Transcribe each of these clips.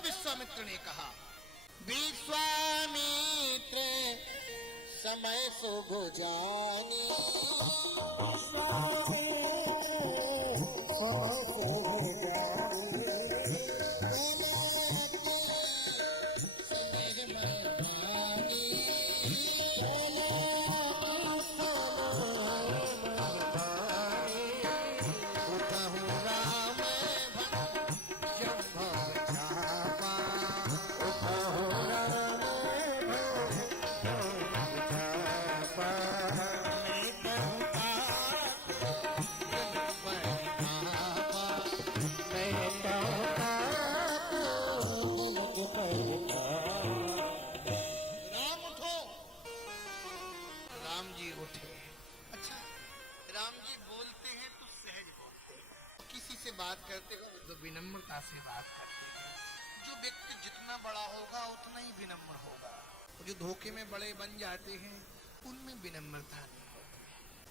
विश्वामित्र ने कहा, विश्वामित्र समय शुभ जानी, बात करते हो तो विनम्रता से बात करते हैं। जो व्यक्ति जितना बड़ा होगा उतना ही विनम्र होगा। जो धोखे में बड़े बन जाते हैं उनमें विनम्रता नहीं होती।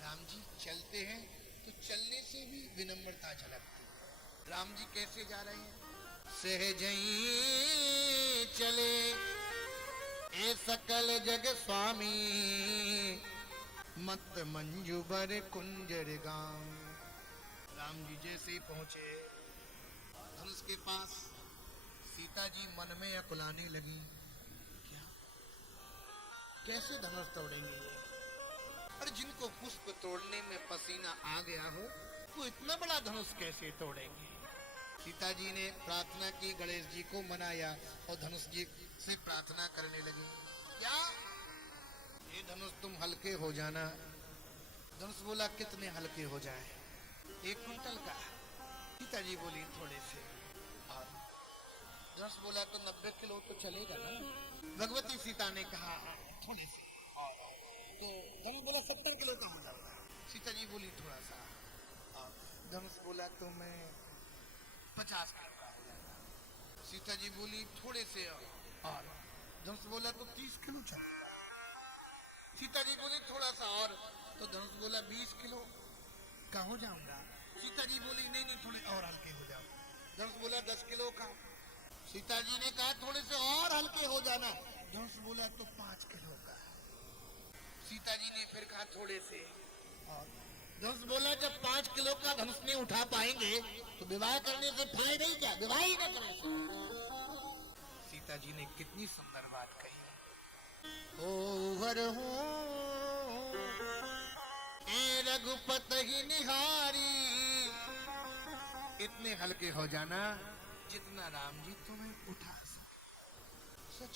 राम जी चलते हैं तो चलने से भी विनम्रता झलकती है। राम जी कैसे जा रहे हैं? सहजई चले ए सकल जग स्वामी, मत मंजू बर कुंजर गांव। राम जी जैसे ही पहुंचे धनुष के पास, सीता जी मन में अकुलाने लगी, क्या कैसे धनुष तोड़ेंगे ये? और जिनको पुष्प तोड़ने में पसीना आ गया हो वो इतना बड़ा धनुष कैसे तोड़ेंगे? सीता जी ने प्रार्थना की, गणेश जी को मनाया और धनुष जी से प्रार्थना करने लगी, क्या ये धनुष तुम हल्के हो जाना। धनुष बोला, कितने हल्के हो जाए? 1 कुंटल का। सीता जी बोली, थोड़े से। और धनुष बोला, तो 90 किलो तो चलेगा ना। भगवती सीता ने कहा, थोड़े से। तो धनुष बोला, 70 किलो का हो जाएगा। सीता जी बोली, थोड़ा सा। और धनुष बोला, तो मैं 50 किलो का हो जाएगा। सीता जी बोली, थोड़े से। और धनुष बोला, तो 30 किलो चलेगा। सीता जी बोली, थोड़ा सा और। तो धनुष बोला, 20 किलो का हो जाऊंगा। सीता जी बोली, नहीं नहीं, थोड़े और हल्के हो जाओ। धनुष बोला, 10 किलो का। सीता जी ने कहा, थोड़े से और हल्के हो जाना। धनुष बोला, तो 5 किलो का। सीता जी ने फिर कहा, थोड़े से। और धनुष बोला, जब 5 किलो का धनुष नहीं उठा पाएंगे तो विवाह करने से फायदा ही क्या, विवाह ही न करें। सीता जी ने कितनी सुंदर बात कही, ओवर हूँ ए रघुपत ही निहारी, इतने हल्के हो जाना जितना राम जी तुम्हें उठा सके। सच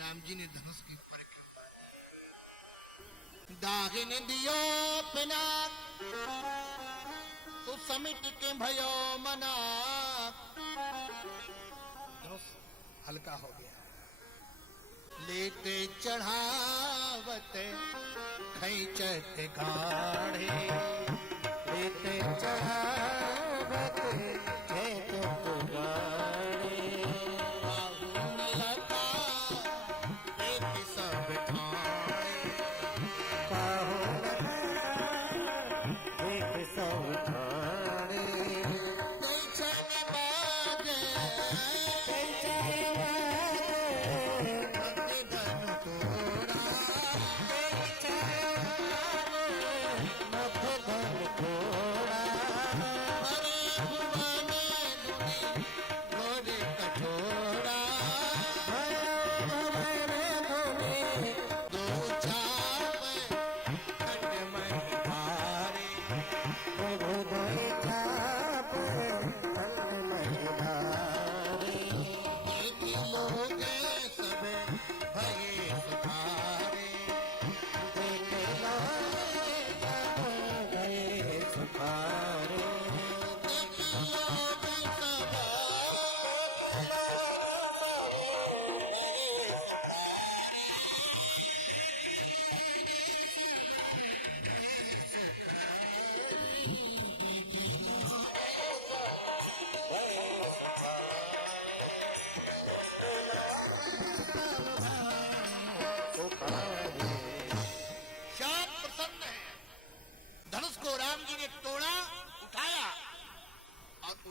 राम जी ने धनुष के ऊपर दाहिने दियो पिना, तो समिट के भयो मना। धनुष हल्का हो गया। लेते चढ़ावत खैचत गाढ़े, लेते चढ़ावत खैचत गाढ़े, बाहुन लता एक सब ठाणे, बाहुन एक सब ठाणे, कैचन बाजे कैचन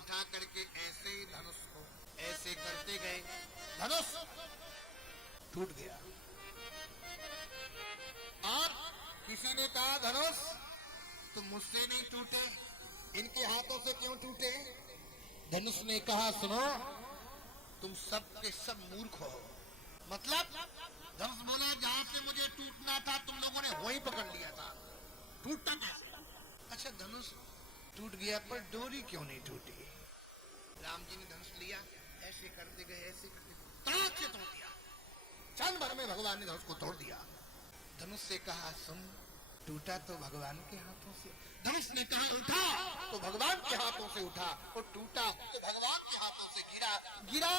उठा करके ऐसे ही धनुष को ऐसे करते गए, धनुष टूट गया। और किसी ने कहा धनुष तुम मुझसे नहीं टूटे, इनके हाथों से क्यों टूटे? धनुष ने कहा सुनो, तुम सब के सब मूर्ख हो। मतलब धनुष बोला जहां से मुझे टूटना था तुम लोगों ने वहीं पकड़ लिया था, टूटता कैसे? अच्छा धनुष टूट गया पर डोरी क्यों नहीं टूटी? राम जी ने धनुष लिया, ऐसे करते गए, ऐसे करते तड़ाक से तोड़ दिया। क्षण भर में भगवान ने धनुष को तोड़ दिया। धनुष से कहा सुन, टूटा तो भगवान के हाथों से। धनुष ने कहा उठा तो भगवान के हाथों से उठा, और टूटा तो भगवान के हाथों से गिरा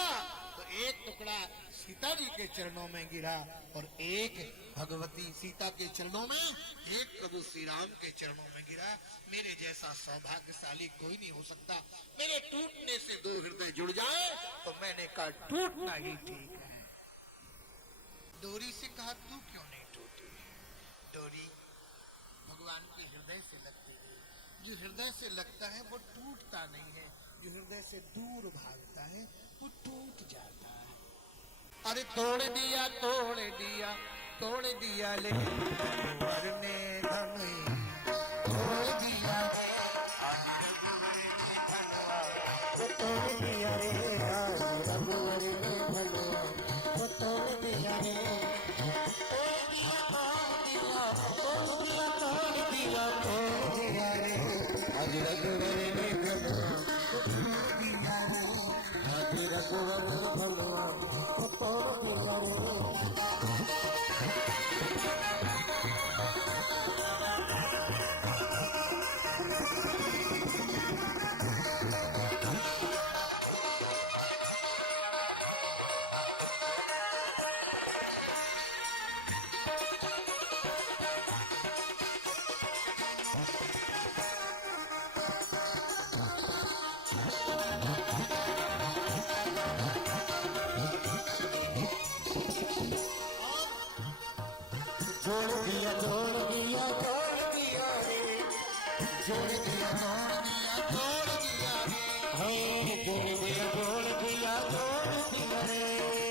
तो एक टुकड़ा सीता जी के चरणों में गिरा और एक भगवती सीता के चरणों में, एक प्रभु श्री राम के चरणों में गिरा। मेरे जैसा सौभाग्यशाली कोई नहीं हो सकता। मेरे टूटने से दो हृदय जुड़ जाए तो मैंने कहा टूटना ही ठीक है। डोरी से कहा तू क्यों नहीं टूटी? डोरी भगवान के हृदय से लगती है, जो हृदय से लगता है वो टूटता नहीं है, जो हृदय से दूर भागता है वो टूट जाता है। अरे तोड़ दिया तोड़ दिया तोड़ दिया ले रघुवर ने धनुष, तोड़ दिया रे आज रघुवर ने धनुआ, तोड़ दिया रे आज रघुवर ने धनुआ, तोड़ दिया रे, आज रघुवर ने धनुआ, आज रघुवर ने धनुआ, तोड़ दिया रे। जोड़ दिया जोड़ दिया जोड़ दिया रे, जोड़ दिया जोड़ दिया जोड़ दिया रे, जोड़ दिया जोड़ दिया जोड़ दिया रे, जोड़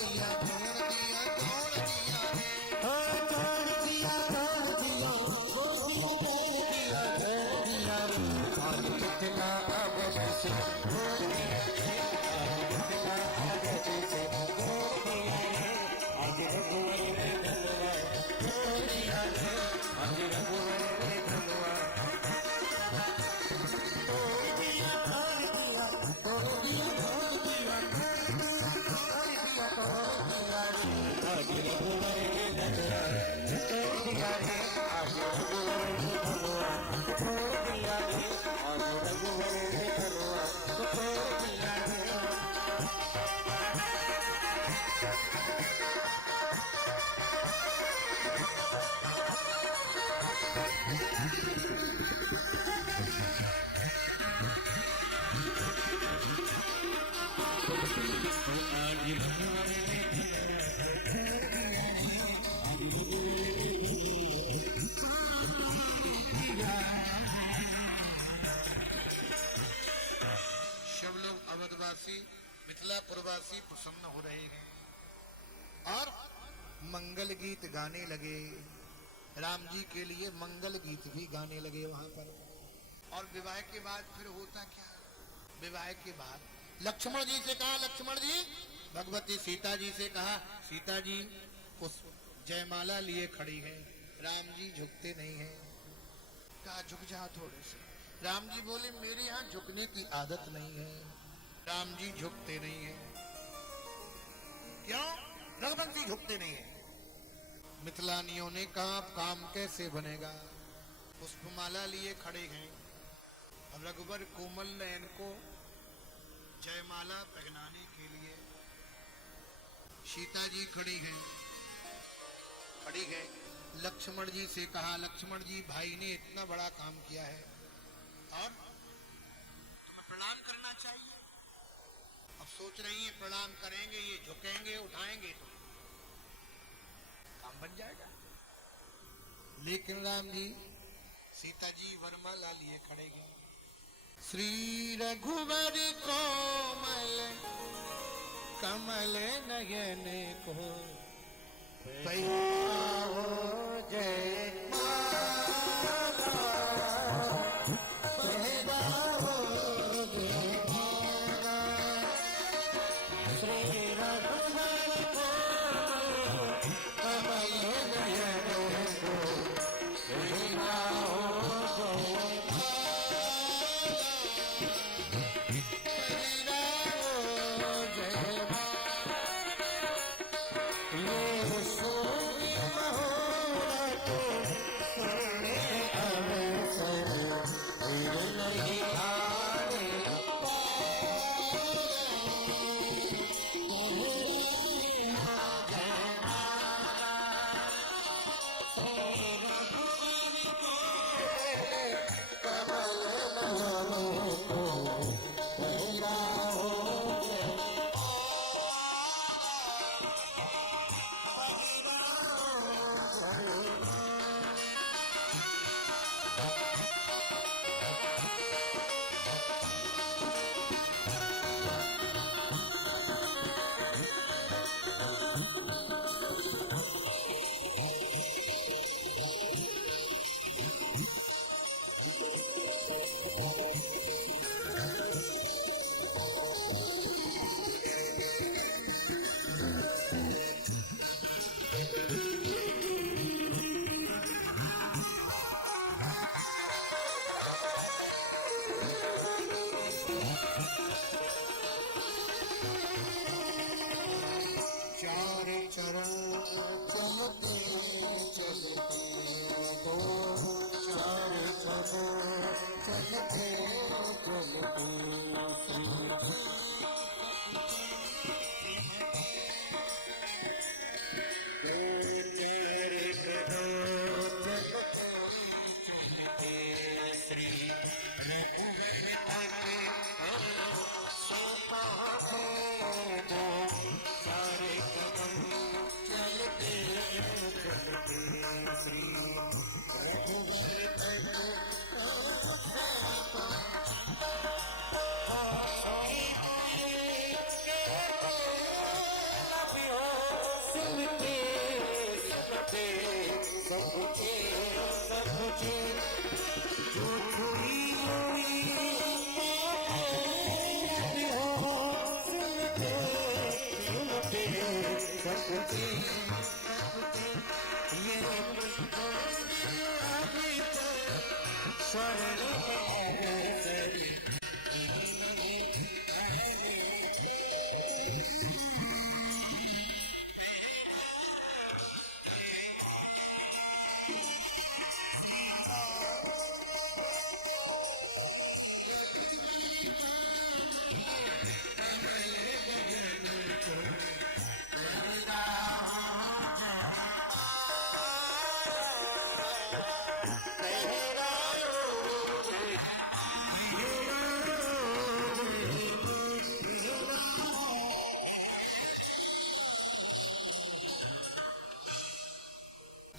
दिया जोड़ दिया जोड़ दिया रे, जोड़ दिया जोड़ दिया जोड़ दिया रे। आज कितना अवश्य से जोड़ दिया रे, आज कितना अवश्य से जोड़ दिया रे, आज रघुवर ने धनुआ, तोड़ दिया रे आज रघुवर ने धनुआ, तोड़ दिया तोड़ दिया तोड़ दिया तोड़ दिया तोड़ दिया तोड़ दिया रे आज रघुवर ने धनुआ, तोड़ दिया रे आज रघुवर ने धनुआ, तोड़ दिया रे आज रघुवर ने धनुआ, तोड़ दिया रे। सब लोग अवधवासी मिथिलापुरवासी प्रसन्न हो रहे हैं और मंगल गीत गाने लगे। राम जी के लिए मंगल गीत भी गाने लगे वहां पर। और विवाह के बाद फिर होता क्या? विवाह के बाद लक्ष्मण जी से कहा, लक्ष्मण जी, भगवती सीता जी से कहा, सीता जी उस जयमाला लिए खड़ी है, राम जी झुकते नहीं है। कहा झुक जा थोड़े से। राम जी बोले मेरे यहाँ झुकने की आदत नहीं है। राम जी झुकते नहीं है। क्यों? रघुवंशी झुकते नहीं है। मिथिलानियों ने कहा काम कैसे बनेगा? पुष्पमाला लिए खड़े हैं और रघुवर कोमल नयन को जयमाला पहनाने के लिए सीता जी खड़ी हैं। लक्ष्मण जी से कहा, लक्ष्मण जी भाई ने इतना बड़ा काम किया है और तुम्हें प्रणाम करना चाहिए। अब सोच रही है प्रणाम करेंगे, ये झुकेंगे उठाएंगे तो काम बन जाएगा। लेकिन राम जी सीता जी वरमाला लिए खड़े हैं। श्री रघुवर कोमल कमल नयन को पैया जय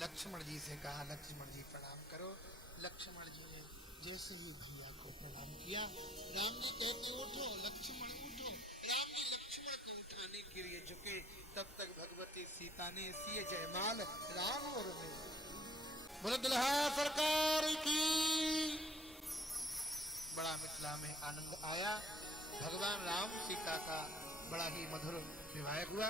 लक्ष्मण जी से कहा, लक्ष्मण जी प्रणाम करो। लक्ष्मण जी ने जैसे ही भैया को प्रणाम किया, राम जी कहते उठो लक्ष्मण उठो। राम जी लक्ष्मण को उठाने के लिए झुके, तब तक भगवती सीता ने सिए जयमाल राम और बोले दुल्हा सरकार की। बड़ा मिथिला में आनंद आया। भगवान राम सीता का बड़ा ही मधुर विवाह हुआ।